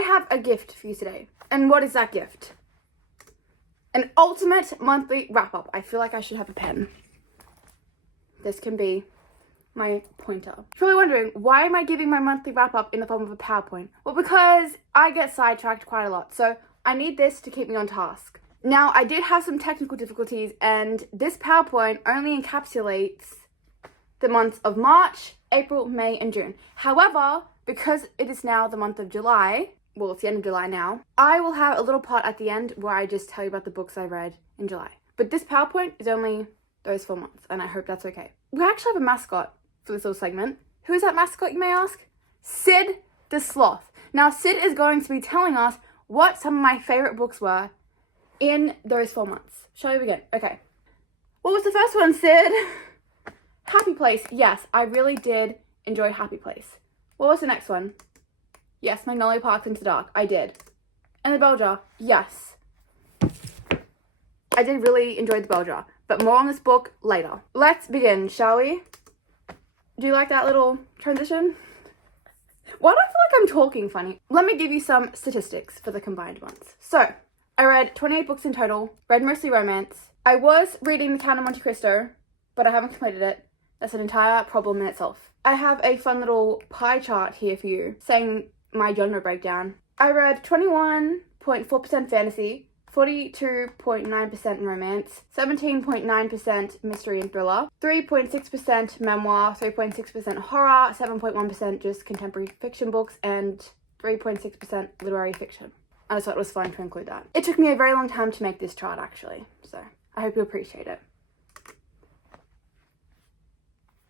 I have a gift for you today. And what is that gift? An ultimate monthly wrap-up. I feel like I should have a pen. This can be my pointer. You're probably wondering, why am I giving my monthly wrap-up in the form of a PowerPoint? Well, because I get sidetracked quite a lot, so I need this to keep me on task. Now, I did have some technical difficulties, and this PowerPoint only encapsulates the months of March, April, May, and June. However, because it is now the month of July, well, it's the end of July now, I will have a little part at the end where I just tell you about the books I read in July. But this PowerPoint is only those 4 months, and I hope that's okay. We actually have a mascot for this little segment. Who is that mascot, you may ask? Sid the Sloth. Now, Sid is going to be telling us what some of my favorite books were in those 4 months. Shall we begin? Okay. What was the first one, Sid? Happy Place. Yes, I really did enjoy Happy Place. What was the next one? Yes, Magnolia Park Into the Dark. I did. And the Bell Jar. Yes. I did really enjoy the Bell Jar, but more on this book later. Let's begin, shall we? Do you like that little transition? Why do I feel like I'm talking funny? Let me give you some statistics for the combined ones. So, I read 28 books in total, read mostly romance. I was reading The Count of Monte Cristo, but I haven't completed it. That's an entire problem in itself. I have a fun little pie chart here for you, saying my genre breakdown. I read 21.4% fantasy, 42.9% romance, 17.9% mystery and thriller, 3.6% memoir, 3.6% horror, 7.1% just contemporary fiction books, and 3.6% literary fiction. I just thought it was fun to include that. It took me a very long time to make this chart, actually, so I hope you appreciate it.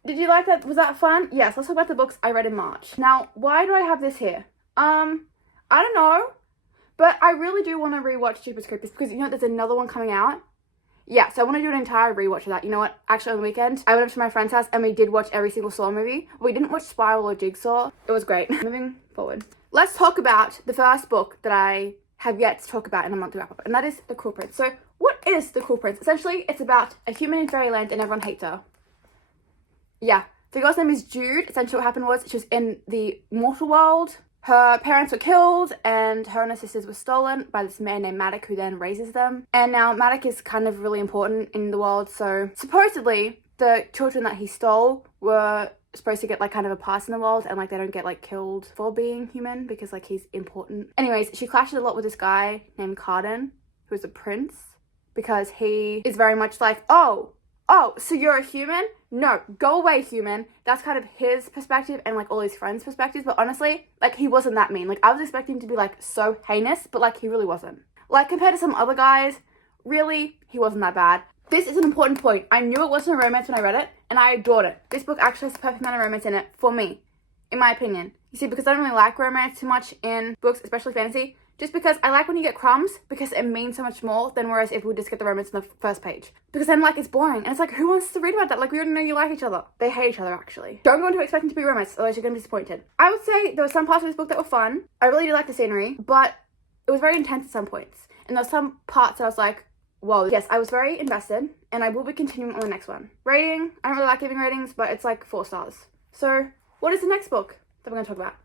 Did you like that? Was that fun? Yes, let's talk about the books I read in March. Now, why do I have this here? I don't know, but I really do want to rewatch Jeepers Creepers because, you know, there's another one coming out. Yeah, so I want to do an entire rewatch of that. You know what? Actually, on the weekend, I went up to my friend's house and we did watch every single Saw movie. We didn't watch Spiral or Jigsaw. It was great. Moving forward. Let's talk about the first book that I have yet to talk about in a monthly wrap-up, and that is The Cruel Prince. So, what is The Cruel Prince? Essentially, it's about a human in fairyland and everyone hates her. Yeah. The girl's name is Jude. Essentially what happened was she was in the mortal world. Her parents were killed and her and her sisters were stolen by this man named Maddox, who then raises them. And now Maddox is kind of really important in the world, so supposedly the children that he stole were supposed to get like kind of a pass in the world and like they don't get like killed for being human because like he's important. Anyways, she clashes a lot with this guy named Carden, who is a prince, because he is very much like, oh, so you're a human? No, go away, human. That's kind of his perspective and like all his friends' perspectives. But honestly, like he wasn't that mean. Like I was expecting him to be like so heinous, but like he really wasn't. Like compared to some other guys, really, he wasn't that bad. This is an important point. I knew it wasn't a romance when I read it, and I adored it. This book actually has the perfect amount of romance in it for me, in my opinion. You see, because I don't really like romance too much in books, especially fantasy. Just because I like when you get crumbs, because it means so much more than whereas if we just get the romance on the first page. Because then, like, it's boring. And it's like, who wants to read about that? Like, we already know you like each other. They hate each other, actually. Don't go into expecting to be romance, otherwise you're going to be disappointed. I would say there were some parts of this book that were fun. I really did like the scenery, but it was very intense at some points. And there were some parts that I was like, whoa. Yes, I was very invested, and I will be continuing on the next one. Rating, I don't really like giving ratings, but it's like 4 stars. So, what is the next book that we're going to talk about?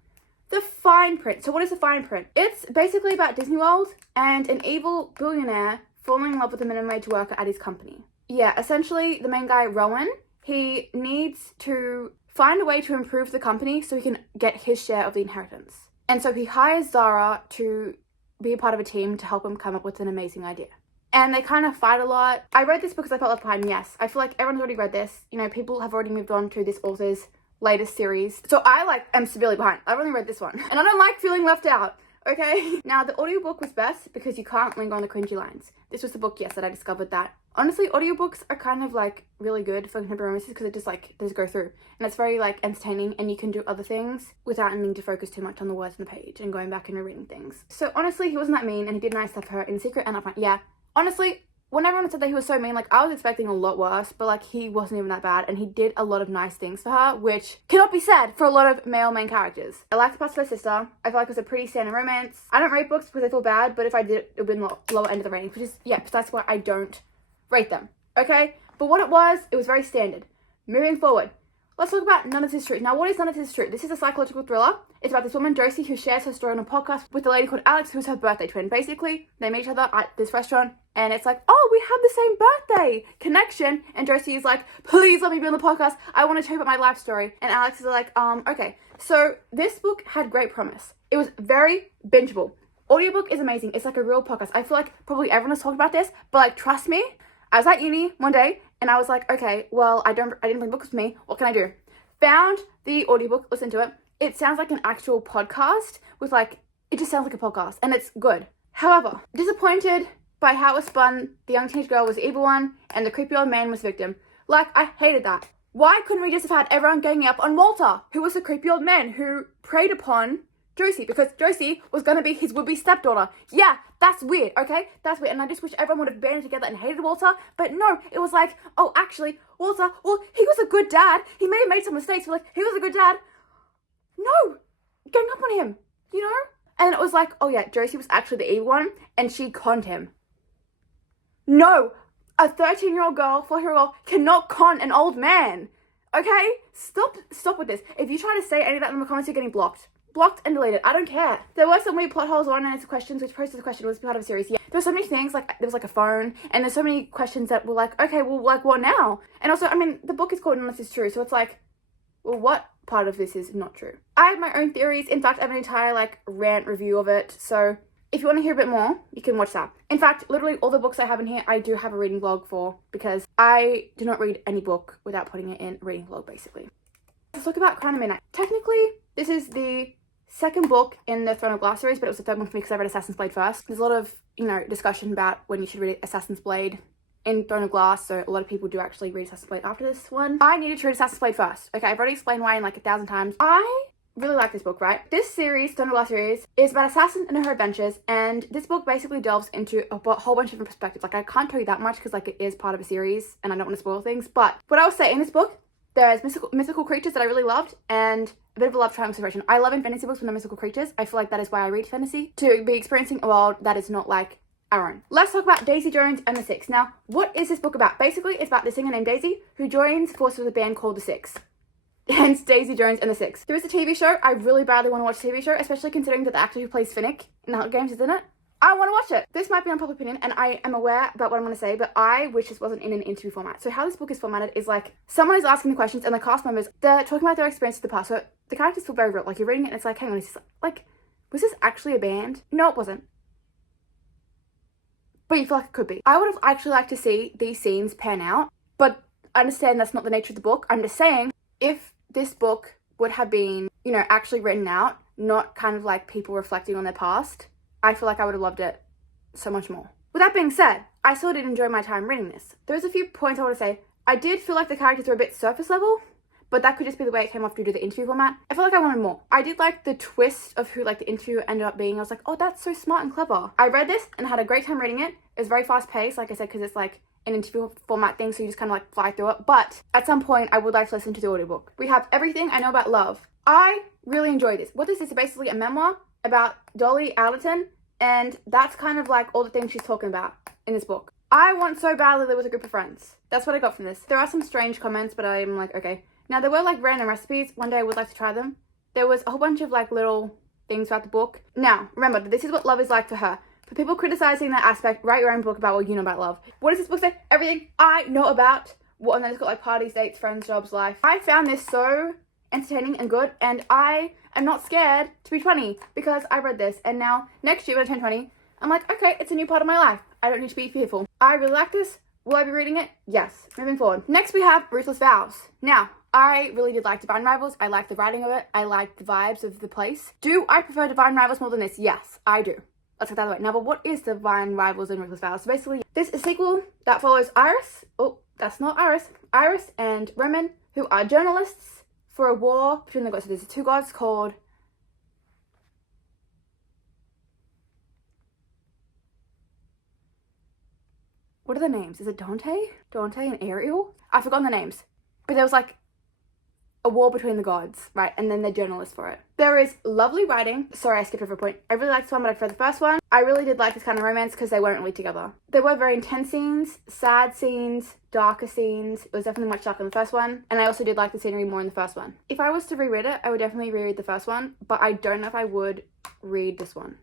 The Fine Print. So what is The Fine Print? It's basically about Disney World and an evil billionaire falling in love with a minimum wage worker at his company. Yeah, essentially the main guy, Rowan, he needs to find a way to improve the company so he can get his share of the inheritance. And so he hires Zara to be a part of a team to help him come up with an amazing idea. And they kind of fight a lot. I read this because I felt left behind, yes. I feel like everyone's already read this. You know, people have already moved on to this author's latest series. So I am severely behind. I've only read this one. And I don't like feeling left out, okay? Now, the audiobook was best because you can't linger on the cringy lines. This was the book, yes, that I discovered that. Honestly, audiobooks are kind of like really good for contemporary romances because it just like, they just go through. And it's very like entertaining and you can do other things without needing to focus too much on the words on the page and going back and rereading things. So honestly, he wasn't that mean and he did nice stuff for her in secret and upfront. Yeah, honestly, when everyone said that he was so mean, like, I was expecting a lot worse, but, like, he wasn't even that bad, and he did a lot of nice things for her, which cannot be said for a lot of male main characters. I liked the parts of her sister. I feel like it was a pretty standard romance. I don't rate books because I feel bad, but if I did, it would be in the lower end of the rating, which is, yeah, that's why I don't rate them, okay? But what it was very standard. Moving forward, let's talk about None of This Is True. Now, what is None of This Is True? This is a psychological thriller. It's about this woman, Josie, who shares her story on a podcast with a lady called Alex, who's her birthday twin. Basically, they meet each other at this restaurant, and it's like, oh, we have the same birthday connection. And Josie is like, please let me be on the podcast. I want to tell you about my life story. And Alex is like, okay. So this book had great promise. It was very bingeable. Audiobook is amazing. It's like a real podcast. I feel like probably everyone has talked about this, but like, trust me, I was at uni one day, and I was like, okay, well, I didn't bring books with me. What can I do? Found the audiobook, listened to it. It sounds like an actual podcast with like, it just sounds like a podcast, and it's good. However, disappointed by how it was spun. The young teenage girl was the evil one, and the creepy old man was the victim. Like, I hated that. Why couldn't we just have had everyone ganging up on Walter, who was the creepy old man who preyed upon Josie, because Josie was going to be his would-be stepdaughter. Yeah, that's weird, okay? That's weird, and I just wish everyone would have banded together and hated Walter, but no, it was like, oh, actually, Walter, well, he was a good dad. He may have made some mistakes, but like, he was a good dad. No, gang up on him, you know? And it was like, oh yeah, Josie was actually the evil one, and she conned him. No, a 13-year-old girl, 14-year-old girl cannot con an old man, okay? Stop with this. If you try to say any of that in the comments, you're getting blocked. Blocked and deleted. I don't care. There were some weird plot holes or unanswered questions, which posted the question was part of a series. Yeah, there were so many things, like there was like a phone, and there's so many questions that were like, okay, well, like what now? And also, I mean, the book is called Unless It's True, so it's like, well, what part of this is not true? I have my own theories. In fact, I have an entire like rant review of it. So if you want to hear a bit more, you can watch that. In fact, literally all the books I have in here, I do have a reading vlog for, because I do not read any book without putting it in a reading vlog, basically. Let's talk about Crown of Midnight. Technically, this is the second book in the Throne of Glass series, but it was the third one for me because I read Assassin's Blade first. There's a lot of, discussion about when you should read Assassin's Blade in Throne of Glass, so a lot of people do actually read Assassin's Blade after this one. I needed to read Assassin's Blade first. Okay, I've already explained why in like 1,000 times. I really like this book, right? This series, Throne of Glass series, is about Assassin and her adventures, and this book basically delves into a whole bunch of different perspectives. Like, I can't tell you that much because like it is part of a series, and I don't want to spoil things, but what I will say in this book, there's mythical creatures that I really loved, and a bit of a love triangle situation. I love in fantasy books when they're mythical creatures. I feel like that is why I read fantasy, to be experiencing a world that is not like our own. Let's talk about Daisy Jones and the Six. Now, what is this book about? Basically, it's about this singer named Daisy who joins forces with a band called the Six. Hence, Daisy Jones and the Six. There is a TV show. I really badly want to watch the TV show, especially considering that the actor who plays Finnick in the Hunger Games is in it. I want to watch it. This might be unpopular opinion, and I am aware about what I'm going to say, but I wish this wasn't in an interview format. So how this book is formatted is like, someone is asking the questions, and the cast members, they're talking about their experience of the past. So the characters feel very real. Like, you're reading it, and it's like, hang on, is this, like, was this actually a band? No, it wasn't. But you feel like it could be. I would have actually liked to see these scenes pan out, but I understand that's not the nature of the book. I'm just saying, if this book would have been, actually written out, not kind of like people reflecting on their past, I feel like I would have loved it so much more. With that being said, I still did enjoy my time reading this. There's a few points I want to say. I did feel like the characters were a bit surface level, but that could just be the way it came off due to the interview format. I feel like I wanted more. I did like the twist of who like the interviewer ended up being. I was like, oh, that's so smart and clever. I read this and had a great time reading it. It was very fast paced, like I said, because it's like an interview format thing, so you just kind of like fly through it. But at some point, I would like to listen to the audiobook. We have Everything I Know About Love. I really enjoyed this. What this is basically a memoir about Dolly Alderton, and that's kind of like all the things she's talking about in this book. I want so badly to live with a group of friends. That's what I got from this. There are some strange comments, but I'm like, okay. Now, there were like random recipes. One day I would like to try them. There was a whole bunch of like little things about the book. Now, remember, this is what love is like for her. For people criticizing that aspect, write your own book about what you know about love. What does this book say? Everything I know about. What, and then it's got like parties, dates, friends, jobs, life. I found this so entertaining and good, and I am not scared to be 20 because I read this, and now next year when I turn 20, I'm like, okay, it's a new part of my life. I don't need to be fearful. I really like this. Will I be reading it? Yes. Moving forward. Next we have Ruthless Vows. Now, I really did like Divine Rivals. I liked the writing of it. I liked the vibes of the place. Do I prefer Divine Rivals more than this? Yes, I do. Let's get that away. Now, but what is Divine Rivals and Ruthless Vows? So basically, this is a sequel that follows Iris. Oh, that's not Iris. Iris and Remen, who are journalists for a war between the gods. So there's two gods called... What are the names? Is it Dante? Dante and Ariel? I've forgotten the names. But there was like a war between the gods, right? And then they're journalists for it. There is lovely writing. Sorry, I skipped over a point. I really liked this one, but I prefer the first one. I really did like this kind of romance because they weren't really together. There were very intense scenes, sad scenes, darker scenes. It was definitely much darker in the first one. And I also did like the scenery more in the first one. If I was to reread it, I would definitely reread the first one, but I don't know if I would read this one.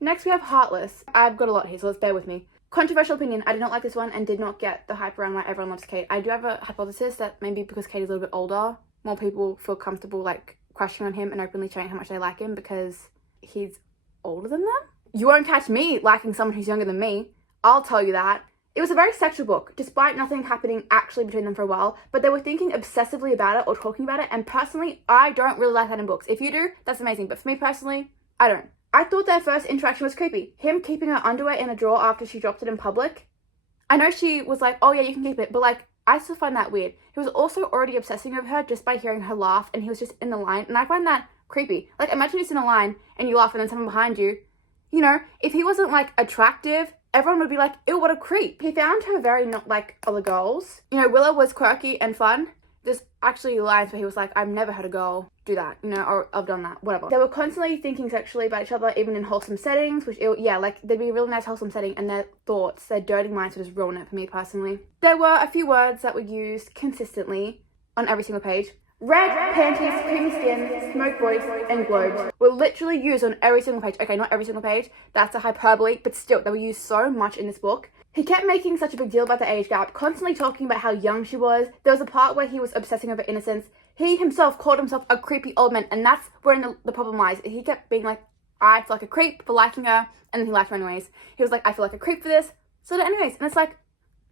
Next, we have Heartless. I've got a lot here, so let's bear with me. Controversial opinion, I did not like this one and did not get the hype around why everyone loves Kate. I do have a hypothesis that maybe because Kate is a little bit older, more people feel comfortable like crushing on him and openly showing how much they like him because he's older than them. You won't catch me liking someone who's younger than me. I'll tell you that. It was a very sexual book, despite nothing happening actually between them for a while, but they were thinking obsessively about it or talking about it, and personally, I don't really like that in books. If you do, that's amazing, but for me personally, I don't. I thought their first interaction was creepy. Him keeping her underwear in a drawer after she dropped it in public. I know she was like, oh yeah, you can keep it, but like, I still find that weird. He was also already obsessing over her just by hearing her laugh, and he was just in the line, and I find that creepy. Like, imagine you're just in a line, and you laugh, and then someone behind you, you know, if he wasn't like attractive, everyone would be like, ew, what a creep. He found her very not like other girls. You know, Willow was quirky and fun. There's actually lines where he was like, I've never heard a girl do that, you know, or I've done that, whatever. They were constantly thinking sexually about each other, even in wholesome settings, which, yeah, like, there'd be a really nice wholesome setting, and their thoughts, their dirty minds would just ruin it for me personally. There were a few words that were used consistently on every single page. Red, panties, creamy skin, smoke voice, and globes were literally used on every single page. Okay, not every single page, that's a hyperbole, but still, they were used so much in this book. He kept making such a big deal about the age gap, constantly talking about how young she was. There was a part where he was obsessing over innocence. He himself called himself a creepy old man, and that's where the problem lies. He kept being like, I feel like a creep for liking her, and then he liked her anyways. He was like, I feel like a creep for this. So anyways, and it's like,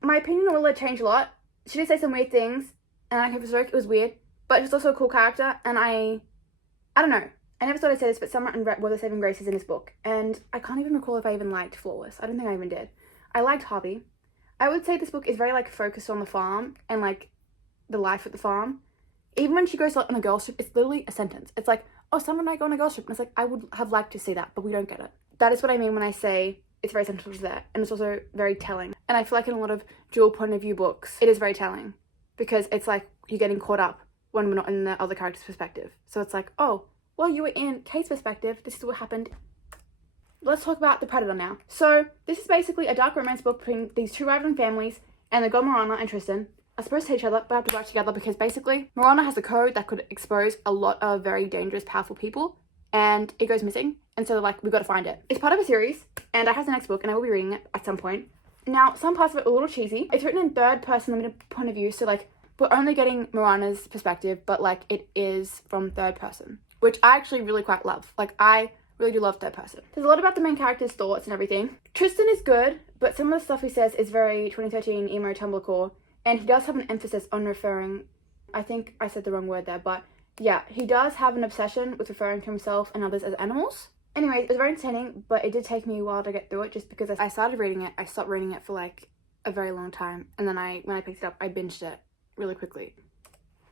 my opinion on Willow changed a lot. She did say some weird things, and I hope it was weird, but she was also a cool character, and I don't know. I never thought I'd say this, but Summer and Were the Saving Graces in this book, and I can't even recall if I even liked Flawless. I don't think I even did. I liked Harvey. I would say this book is very like focused on the farm and like the life at the farm. Even when she goes on a girls trip, it's literally a sentence. It's like, oh, Summer and I go on a girls trip, and it's like, I would have liked to see that, but we don't get it. That is what I mean when I say it's very central to that, and it's also very telling. And I feel like in a lot of dual point of view books, it is very telling because it's like you're getting caught up when we're not in the other character's perspective. So it's like, oh, well, you were in Kate's perspective. This is what happened. Let's talk about The Predator now. So this is basically a dark romance book between these two rivaling families, and the girl Miranda and Tristan are supposed to hate each other, but have to work together because basically Miranda has a code that could expose a lot of very dangerous, powerful people, and it goes missing. And so they're like, we've got to find it. It's part of a series, and I have the next book, and I will be reading it at some point. Now, some parts of it are a little cheesy. It's written in third person limited point of view, so like, we're only getting Miranda's perspective, but like, it is from third person, which I actually really quite love. Like, I really do love third person. There's a lot about the main character's thoughts and everything. Tristan is good, but some of the stuff he says is very 2013 emo Tumblrcore, and he does have an emphasis on referring, I think I said the wrong word there, but yeah, he does have an obsession with referring to himself and others as animals. Anyways, it was very entertaining, but it did take me a while to get through it just because I started reading it, I stopped reading it for like a very long time, and then when I picked it up, I binged it really quickly.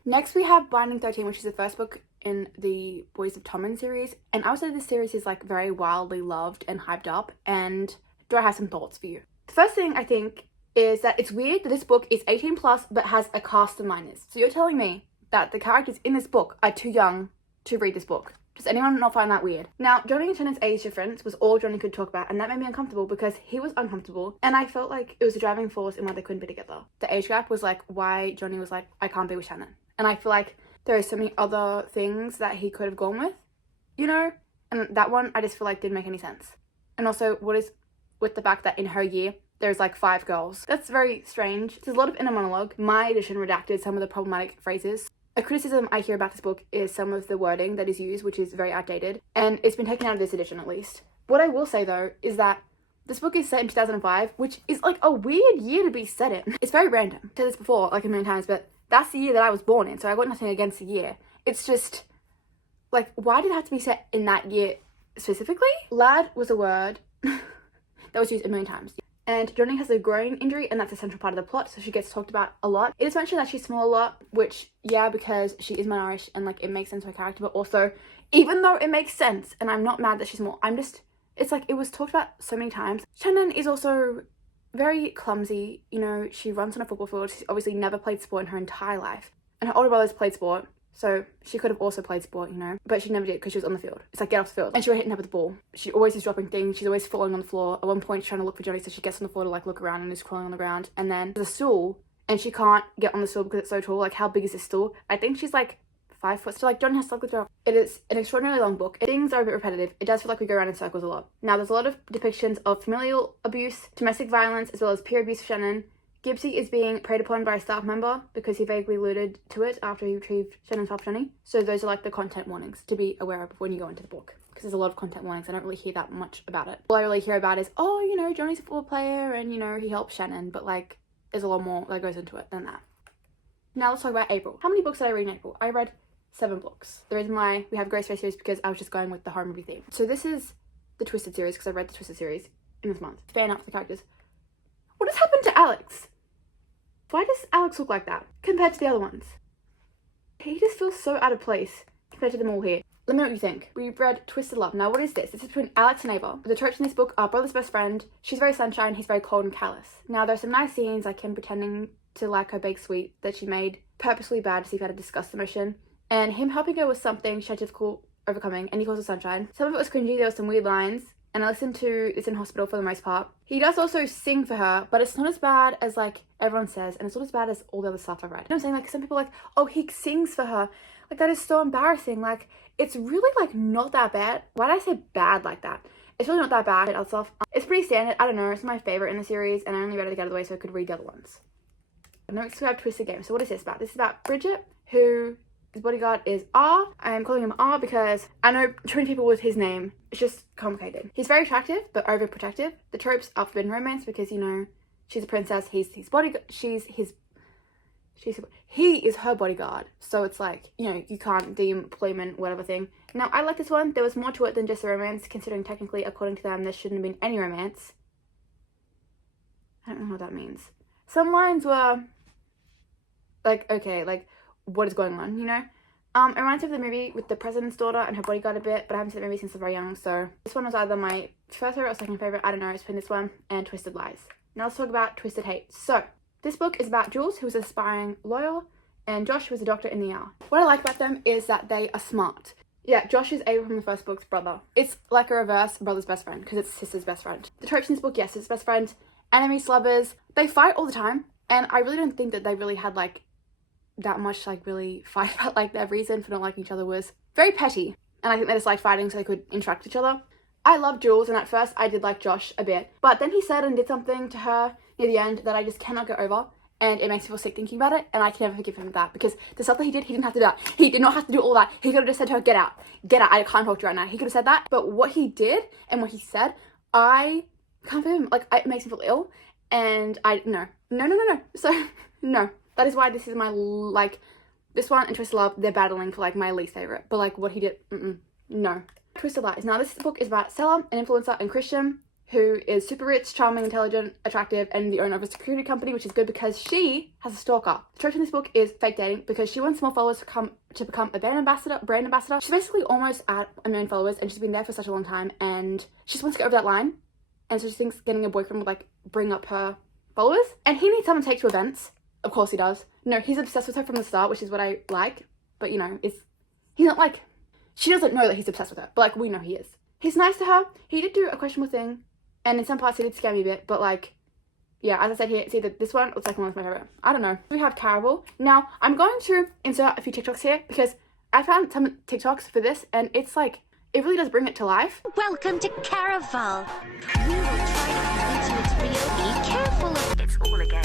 Next we have Binding 13, which is the first book in the Boys of Tommen series, and I would say this series is like very wildly loved and hyped up, and do I have some thoughts for you. The first thing I think is that it's weird that this book is 18 plus but has a cast of minors. So you're telling me that the characters in this book are too young to read this book. Does anyone not find that weird? Now, Johnny and Tennant's age difference was all Johnny could talk about, and that made me uncomfortable because he was uncomfortable, and I felt like it was a driving force in why they couldn't be together. The age gap was like why Johnny was like, I can't be with Shannon. And I feel like there are so many other things that he could have gone with, you know? And that one, I just feel like didn't make any sense. And also, what is with the fact that in her year, there's like 5 girls? That's very strange. There's a lot of inner monologue. My edition redacted some of the problematic phrases. A criticism I hear about this book is some of the wording that is used, which is very outdated, and it's been taken out of this edition at least. What I will say though is that this book is set in 2005, which is like a weird year to be set in. It's very random. I've said this before like a million times, but that's the year that I was born in, so I got nothing against the year. It's just, like, why did it have to be set in that year specifically? Lad was a word that was used a million times. And Johnny has a groin injury, and that's a central part of the plot, so she gets talked about a lot. It is mentioned that she's small a lot, which, yeah, because she is malnourished, and, like, it makes sense to her character, but also, even though it makes sense, and I'm not mad that she's small, it's like, it was talked about so many times. Shannon is also very clumsy, you know, she runs on a football field, she's obviously never played sport in her entire life. and her older brothers played sport. So she could have also played sport, you know, but she never did because she was on the field. It's like, get off the field. And she was hitting her with the ball. She always is dropping things. She's always falling on the floor. At one point, she's trying to look for Johnny, so she gets on the floor to like look around and is crawling on the ground. And then there's a stool, and she can't get on the stool because it's so tall. Like, how big is this stool? I think she's like 5 foot. So like, Johnny has to look with her. It is an extraordinarily long book. Things are a bit repetitive. It does feel like we go around in circles a lot. Now, there's a lot of depictions of familial abuse, domestic violence, as well as peer abuse of Shannon. Gibbsy is being preyed upon by a staff member because he vaguely alluded to it after he retrieved Shannon's half Johnny. So those are like the content warnings to be aware of when you go into the book, because there's a lot of content warnings. I don't really hear that much about it. All I really hear about is, oh, you know, Johnny's a football player and, you know, he helps Shannon, but like there's a lot more that goes into it than that. Now let's talk about April. How many books did I read in April? I read 7 books. The reason why we have Grace Face series because I was just going with the horror movie theme. So this is the Twisted series because I read the Twisted series in this month. Fan art for the characters. What has happened to Alex? Why does Alex look like that compared to the other ones? He just feels so out of place compared to them all here. Let me know what you think. We've read Twisted Love. Now what is this? This is between Alex and Ava. The tropes in this book are brother's best friend. She's very sunshine, he's very cold and callous. Now there's some nice scenes like him pretending to like her baked sweet that she made purposely bad to see if he had a disgust emotion. And him helping her with something she had difficult overcoming, and he calls her sunshine. Some of it was cringy, there were some weird lines. And I listened to It's in Hospital for the most part. He does also sing for her, but it's not as bad as like everyone says, and it's not as bad as all the other stuff I've read. You know what I'm saying? Like some people are like, oh, he sings for her. Like that is so embarrassing. Like it's really like not that bad. Why did I say bad like that? It's really not that bad. Other stuff. It's pretty standard. I don't know. It's my favorite in the series, and I only read it to get out of the way so I could read the other ones. Next we have Twisted Game. So what is this about? This is about Bridget, who his bodyguard is R. I am calling him R because I know treating people with his name, it's just complicated. He's very attractive, but overprotective. The tropes are forbidden romance because, you know, she's a princess, he's his bodyguard, he is her bodyguard. So it's like, you know, you can't deem employment, whatever thing. Now, I like this one. There was more to it than just a romance, considering technically, according to them, there shouldn't have been any romance. I don't know what that means. Some lines were like, okay, like, what is going on, you know? It reminds me of the movie with the president's daughter and her bodyguard a bit, but I haven't seen the movie since I was very young, so this one was either my first favorite or second favorite. I don't know. It's between this one and Twisted Lies. Now let's talk about Twisted Hate. So this book is about Jules, who is an aspiring lawyer, and Josh, who is a doctor in the ER. What I like about them is that they are smart. Yeah, Josh is Ava from the first book's brother. It's like a reverse brother's best friend because it's sister's best friend. The tropes in this book, yes, it's best friend, enemies, slubbers. They fight all the time, and I really don't think that they really had like that much like really fight about like their reason for not liking each other was very petty, and I think they just liked fighting so they could interact with each other. I love Jules, and at first I did like Josh a bit, but then he said and did something to her near the end that I just cannot get over, and it makes me feel sick thinking about it, and I can never forgive him for that because the stuff that he didn't have to do that. He did not have to do all that. He could have just said to her, get out, I can't talk to you right now. He could have said that, but what he did and what he said, I can't forgive him. Like, it makes me feel ill, and no. So no. That is why this is my, like, this one and Twisted Love, they're battling for, like, my least favorite. But, like, what he did, no. Twisted Lies. Now, this book is about Stella, an influencer, and Christian, who is super rich, charming, intelligent, attractive, and the owner of a security company, which is good because she has a stalker. The trope in this book is fake dating because she wants more followers to become a brand ambassador. She's basically almost at 1 million followers, and she's been there for such a long time, and she just wants to get over that line. And so she thinks getting a boyfriend would, like, bring up her followers. And he needs someone to take to events. Of course he does. No, he's obsessed with her from the start, which is what I like. But, you know, he's not like... She doesn't know that he's obsessed with her. But, like, we know he is. He's nice to her. He did do a questionable thing. And in some parts he did scare me a bit. But, like, yeah, as I said here, it's either this one or the second one is my favorite. I don't know. We have Caravel. Now, I'm going to insert a few TikToks here because I found some TikToks for this. And it's, like, it really does bring it to life. Welcome to Caraval. We will try to convince you it's real. Be careful of it's all a game.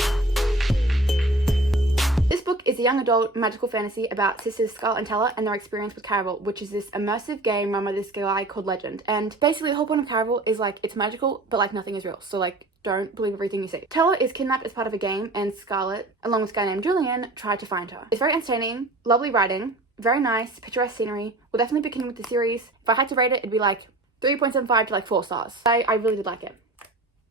This book is a young adult magical fantasy about sisters Scarlet and Teller and their experience with Caravel, which is this immersive game run by this guy called Legend. And basically the whole point of Caravel is like, it's magical, but like nothing is real. So like, don't believe everything you see. Teller is kidnapped as part of a game, and Scarlet, along with a guy named Julian, try to find her. It's very entertaining, lovely writing, very nice, picturesque scenery. We'll definitely be continuing with the series. If I had to rate it, it'd be like 3.75 to like 4 stars. I really did like it.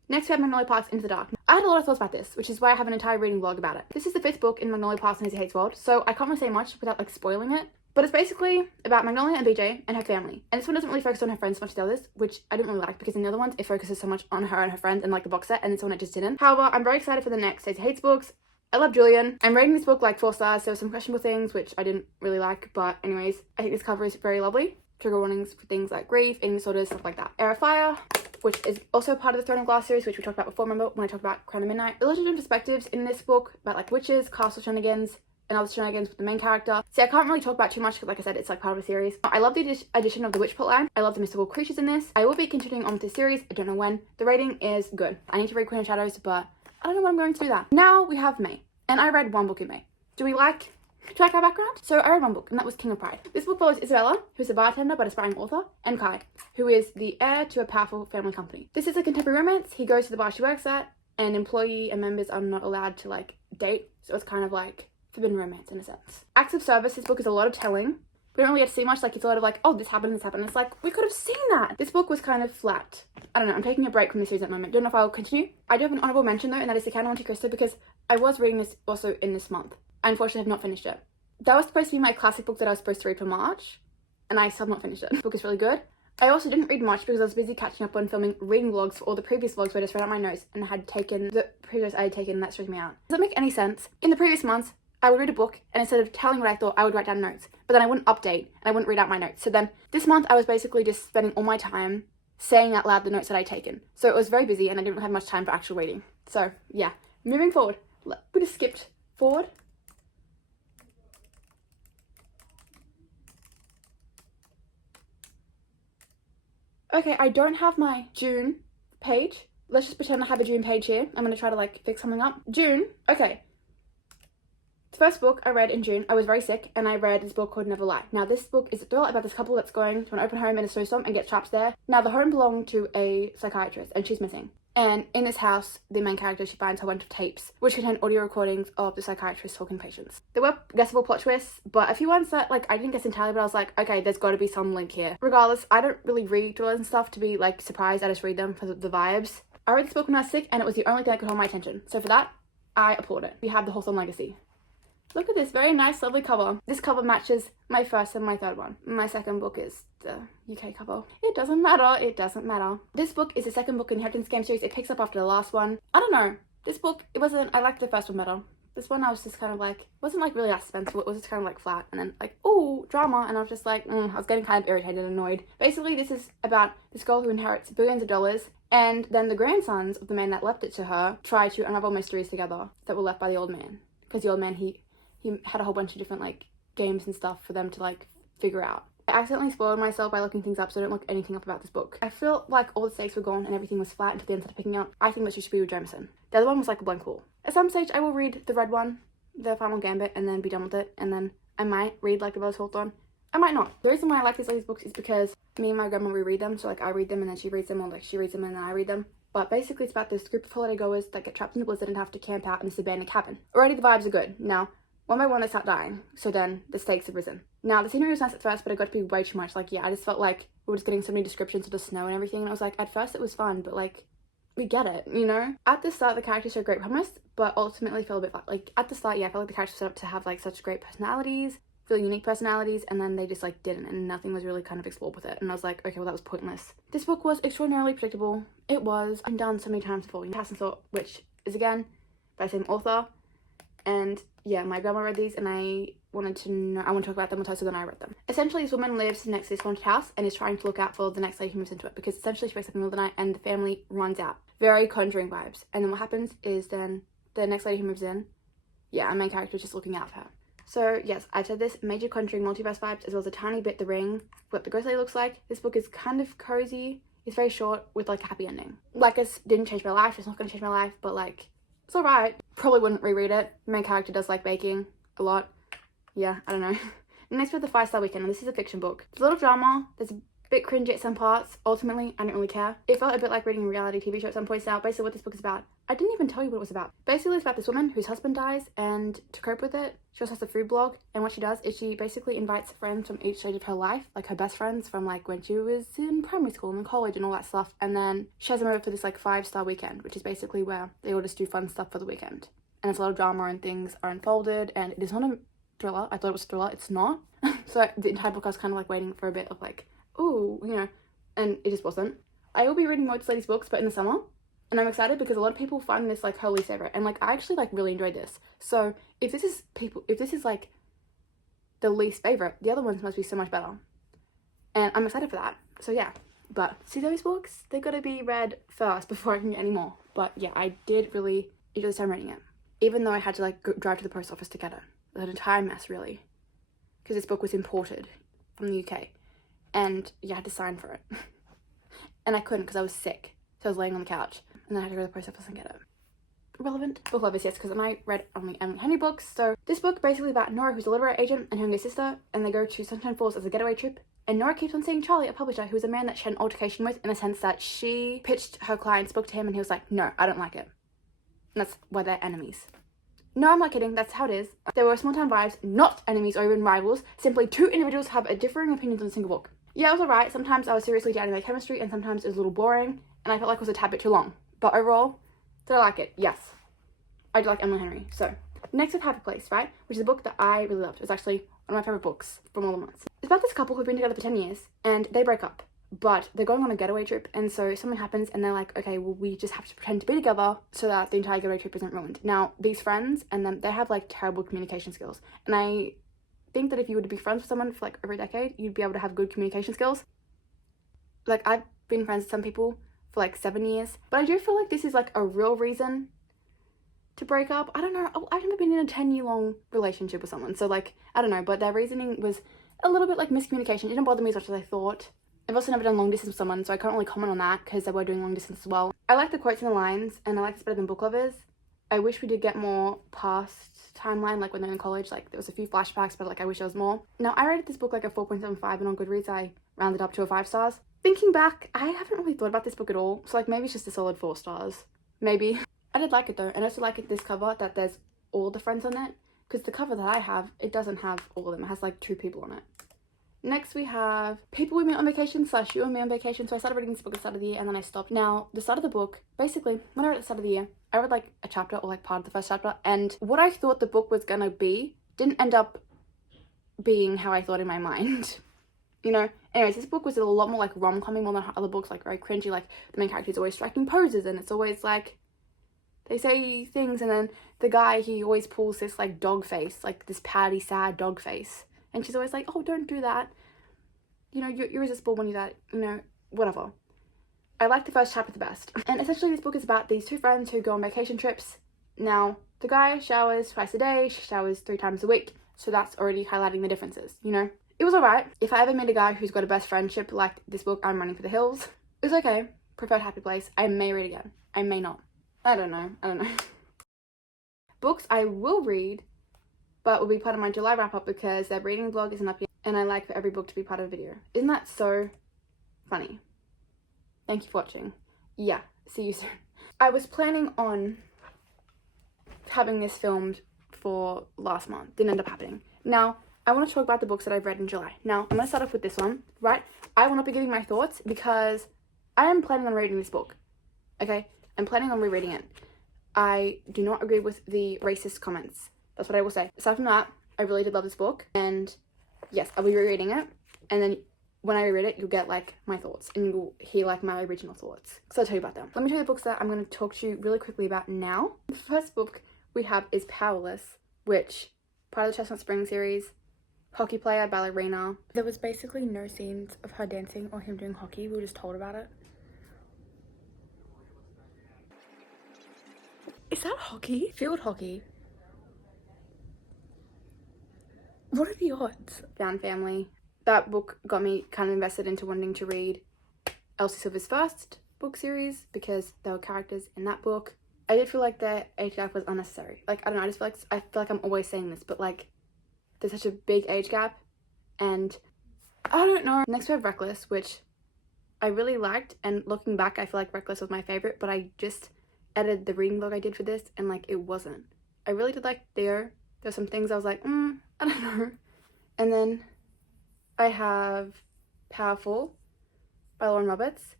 Next we have Magnolia Park's Into the Dark. I had a lot of thoughts about this, which is why I have an entire reading vlog about it. This is the 5th book in Magnolia Park's and Izzy Hates World, so I can't really say much without like spoiling it. But it's basically about Magnolia and BJ and her family. And this one doesn't really focus on her friends as much as the others, which I didn't really like because in the other ones it focuses so much on her and her friends and like the box set, and this one it just didn't. However, I'm very excited for the next Izzy Hates books. I love Julian. I'm rating this book like 4 stars. There were some questionable things which I didn't really like, but anyways, I think this cover is very lovely. Trigger warnings for things like grief, eating disorders, stuff like that. Air of Fire, which is also part of the Throne of Glass series, which we talked about before, remember when I talked about Crown of Midnight. A lot of different perspectives in this book about like witches, castle shenanigans, and other shenanigans with the main character. See, I can't really talk about too much because like I said, it's like part of a series. I love the addition of the witch plotline. I love the mystical creatures in this. I will be continuing on with this series. I don't know when. The rating is good. I need to read Queen of Shadows, but I don't know when I'm going to do that. Now we have May, and I read one book in May. Do we like our background? So I read one book, and that was King of Pride. This book follows Isabella, who's a bartender but aspiring author, and Kai, who is the heir to a powerful family company. This is a contemporary romance. He goes to the bar she works at, and employee and members are not allowed to like date, so it's kind of like forbidden romance in a sense. Acts of service. This book is a lot of telling. We don't really get to see much. Like, it's a lot of like, oh, this happened, this happened. It's like, we could have seen that. This book was kind of flat. I don't know, I'm taking a break from the series at the moment. Don't know if I'll continue. I do have an honorable mention though, and that is The Count of Monte Cristo, because I was reading this also in this month. I unfortunately have not finished it. That was supposed to be my classic book that I was supposed to read for March, and I still have not finished it. The book is really good. I also didn't read much because I was busy catching up on filming reading vlogs for all the previous vlogs where I just read out my notes and had taken the previous I had taken, and that stressed me out. Does that make any sense? In the previous months, I would read a book, and instead of telling what I thought, I would write down notes. But then I wouldn't update, and I wouldn't read out my notes. So then this month, I was basically just spending all my time saying out loud the notes that I'd taken. So it was very busy, and I didn't have much time for actual reading. So yeah, moving forward. We just skipped forward. Okay, I don't have my June page. Let's just pretend I have a June page here. I'm going to try to like fix something up. June, okay. The first book I read in June, I was very sick, and I read this book called Never Lie. Now, this book is a thriller about this couple that's going to an open home in a snowstorm and gets trapped there. Now, the home belonged to a psychiatrist, and she's missing. And in this house, the main character, she finds a bunch of tapes, which contain audio recordings of the psychiatrist talking to patients. There were guessable plot twists, but a few ones that, like, I didn't guess entirely, but I was like, okay, there's got to be some link here. Regardless, I don't really read thrillers and stuff to be, like, surprised. I just read them for the vibes. I read this book when I was sick, and it was the only thing that could hold my attention. So for that, I applaud it. We have the Hawthorne Legacy. Look at this very nice, lovely cover. This cover matches my first and my third one. My second book is the UK cover. It doesn't matter. It doesn't matter. This book is the second book in the Inheritance Game series. It picks up after the last one. I don't know. This book, I liked the first one better. This one I was just kind of like, wasn't like really that suspenseful. It was just kind of like flat. And then like, ooh, drama. And I was just like, I was getting kind of irritated and annoyed. Basically, this is about this girl who inherits billions of dollars. And then the grandsons of the man that left it to her try to unravel mysteries together that were left by the old man. Because the old man, he had a whole bunch of different like games and stuff for them to like figure out. I accidentally spoiled myself by looking things up, so I don't look anything up about this book. I feel like all the stakes were gone and everything was flat until the end started picking up. I think that should be with Jameson. The other one was like a blank wall. At some stage I will read the red one, the Final Gambit, and then be done with it, and then I might read like the Rose Hawthorne. I might not. The reason why I like these books is because me and my grandma reread them, so like I read them and then she reads them, or like she reads them and then I read them. But basically it's about this group of holiday goers that get trapped in the blizzard and have to camp out in this abandoned cabin. Already the vibes are good. Now, one by one they start dying, so then the stakes have risen. Now, the scenery was nice at first, but it got to be way too much. Like, yeah, I just felt like we were just getting so many descriptions of the snow and everything, and I was like, at first it was fun, but like, we get it, you know? At the start, the characters showed great promise, but ultimately fell a bit flat. Like, at the start, yeah, I felt like the characters were set up to have like such great personalities, really unique personalities, and then they just like didn't, and nothing was really kind of explored with it, and I was like, okay, well that was pointless. This book was extraordinarily predictable. It was. I've done so many times before. Past and Thought, which is again by the same author. And yeah, my grandma read these and I want to talk about them with her, so then I read them. Essentially, this woman lives next to this haunted house and is trying to look out for the next lady who moves into it, because essentially she wakes up in the middle of the night and the family runs out. Very Conjuring vibes. And then what happens is then the next lady who moves in, yeah, our main character is just looking out for her. So yes, I've said this, major Conjuring multiverse vibes, as well as a tiny bit The Ring, what the ghost lady looks like. This book is kind of cozy. It's very short with like a happy ending. Like, it didn't change my life, it's not going to change my life, but like, it's alright. Probably wouldn't reread it. The main character does like baking a lot. Yeah, I don't know. Next we have The 5-Star Weekend, and this is a fiction book. There's a lot of drama, there's a bit cringy at some parts. Ultimately, I don't really care. It felt a bit like reading a reality TV show at some points. Now, basically what this book is about, I didn't even tell you what it was about. Basically, it's about this woman whose husband dies, and to cope with it, she also has a food blog, and what she does is she basically invites friends from each stage of her life, like her best friends from like when she was in primary school and college and all that stuff, and then she has them over for this like 5-star weekend, which is basically where they all just do fun stuff for the weekend. And it's a lot of drama and things are unfolded, and it is not a thriller. I thought it was a thriller, it's not. So the entire book I was kind of like waiting for a bit of like, ooh, you know, and it just wasn't. I will be reading more of this lady's books, but in the summer, And I'm excited because a lot of people find this like her least favorite, and like I actually like really enjoyed this. So if this is like the least favorite, the other ones must be so much better. And I'm excited for that. So yeah, but see those books? They gotta be read first before I can get any more. But yeah, I did really enjoy this time reading it. Even though I had to like drive to the post office to get it. It was an entire mess really. Because this book was imported from the UK. And you had to sign for it. And I couldn't because I was sick. So I was laying on the couch. And then I had to go to the post office and get it. Relevant book lovers, yes, because I read only Emily Henry books. So this book basically about Nora, who's a literary agent, and her younger sister, and they go to Sunshine Falls as a getaway trip. And Nora keeps on seeing Charlie, a publisher, who is a man that she had an altercation with, in the sense that she pitched her client's book to him and he was like, no, I don't like it. And that's why they're enemies. No, I'm not kidding, that's how it is. There were small town vibes, not enemies or even rivals, simply two individuals have a differing opinions on a single book. Yeah, it was alright, sometimes I was seriously doubting my chemistry and sometimes it was a little boring, and I felt like it was a tad bit too long. But overall, did I like it? Yes. I do like Emily Henry. So, next with Happy Place, right? Which is a book that I really loved. It's actually one of my favourite books from all the months. It's about this couple who've been together for 10 years and they break up. But they're going on a getaway trip, and so something happens and they're like, okay, well, we just have to pretend to be together so that the entire getaway trip isn't ruined. Now, these friends and them, they have like terrible communication skills. And I think that if you were to be friends with someone for like over a decade, you'd be able to have good communication skills. Like, I've been friends with some people for like 7 years, but I do feel like this is like a real reason to break up. I don't know. I've never been in a 10-year-long relationship with someone, so like, I don't know, but their reasoning was a little bit like miscommunication. It didn't bother me as much as I thought. I've also never done long distance with someone, so I can't really comment on that because they were doing long distance as well. I like the quotes and the lines, and I like this better than book lovers. I wish we did get more past timeline, like when they're in college. Like, there was a few flashbacks, but like I wish there was more. Now, I rated this book like a 4.75, and on Goodreads I rounded up to a 5 stars. Thinking back, I haven't really thought about this book at all, so like maybe it's just a solid 4 stars. Maybe. I did like it though, and I also like this cover that there's all the friends on it, because the cover that I have, it doesn't have all of them. It has like 2 people on it. Next we have People We Met on Vacation / You and Me on Vacation. So I started reading this book at the start of the year and then I stopped. Now, the start of the book, basically, when I read at the start of the year, I read like a chapter or like part of the first chapter, and what I thought the book was gonna be didn't end up being how I thought in my mind. You know? Anyways, this book was a lot more like rom-commy more than other books, like very cringy. Like, the main character is always striking poses and it's always like, they say things, and then the guy, he always pulls this like dog face, like this pouty, sad dog face. And she's always like, oh, don't do that. You know, you're irresistible when you do that, you know, whatever. I like the first chapter the best. And essentially this book is about these 2 friends who go on vacation trips. Now, the guy showers twice a day, she showers 3 times a week. So that's already highlighting the differences, you know? It was alright. If I ever meet a guy who's got a best friendship like this book, I'm Running for the Hills, it was okay. Preferred Happy Place. I may read again. I may not. I don't know. Books I will read, but will be part of my July wrap-up because their reading blog isn't up yet, and I like for every book to be part of a video. Isn't that so funny? Thank you for watching. Yeah, see you soon. I was planning on having this filmed for last month. Didn't end up happening. Now, I want to talk about the books that I've read in July. Now, I'm going to start off with this one, right? I will not be giving my thoughts because I am planning on reading this book, okay? I'm planning on rereading it. I do not agree with the racist comments. That's what I will say. Aside from that, I really did love this book, and yes, I'll be rereading it, and then when I reread it, you'll get like my thoughts, and you'll hear like my original thoughts. So I'll tell you about them. Let me tell you the books that I'm going to talk to you really quickly about now. The first book we have is Powerless, which part of the Chestnut Spring series. Hockey player, ballerina. There was basically no scenes of her dancing or him doing hockey. We were just told about it. Is that hockey? Field hockey. What are the odds? Found Family. That book got me kind of invested into wanting to read Elsie Silver's first book series because there were characters in that book. I did feel like the age gap was unnecessary. Like, I don't know, I feel like I'm always saying this, but like, there's such a big age gap, and I don't know. Next we have Reckless, which I really liked, and looking back, I feel like Reckless was my favorite, but I just edited the reading vlog I did for this, and like, it wasn't. I really did like Theo. There's some things I was like, I don't know. And then I have Powerful by Lauren Roberts.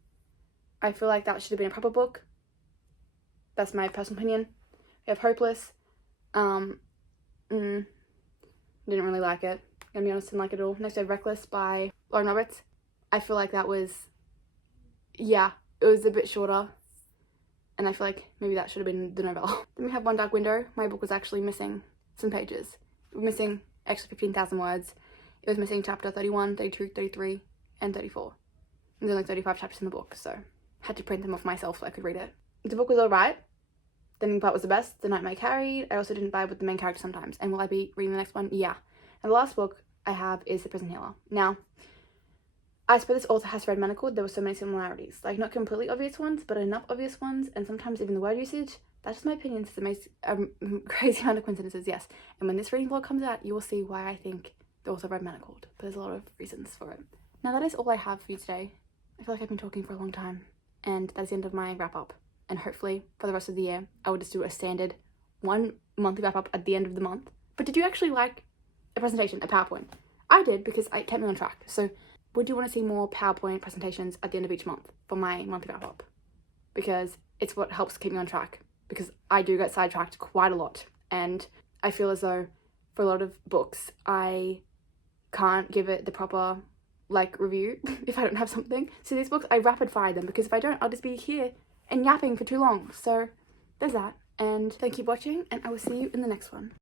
I feel like that should have been a proper book. That's my personal opinion. We have Hopeless. Didn't really like it. Gonna be honest, didn't like it at all. Next we have Reckless by Lauren Roberts. I feel like that was, yeah, it was a bit shorter. and I feel like maybe that should have been the novella. Then we have One Dark Window. My book was actually missing some pages. It was missing extra 15,000 words. It was missing chapter 31, 32, 33, and 34. And there's only 35 chapters in the book, so I had to print them off myself so I could read it. The book was alright. The ending part was the best. The Nightmare Carried. I also didn't vibe with the main character sometimes. And will I be reading the next one? Yeah. And the last book I have is The Prison Healer. Now, I suppose this author has read Manacled. There were so many similarities. Like, not completely obvious ones, but enough obvious ones, and sometimes even the word usage. That's just my opinion. It's the most crazy amount of coincidences, yes. And when this reading vlog comes out, you will see why I think the author read Manacled. But there's a lot of reasons for it. Now, that is all I have for you today. I feel like I've been talking for a long time, and that's the end of my wrap-up. And hopefully, for the rest of the year, I will just do a standard 1 monthly wrap-up at the end of the month. But did you actually like a presentation, a PowerPoint? I did, because it kept me on track. So, would you want to see more PowerPoint presentations at the end of each month for my monthly wrap-up? Because it's what helps keep me on track. Because I do get sidetracked quite a lot. And I feel as though, for a lot of books, I can't give it the proper review if I don't have something. So these books, I rapid fire them, because if I don't, I'll just be here and yapping for too long. So there's that, and thank you for watching, and I will see you in the next one.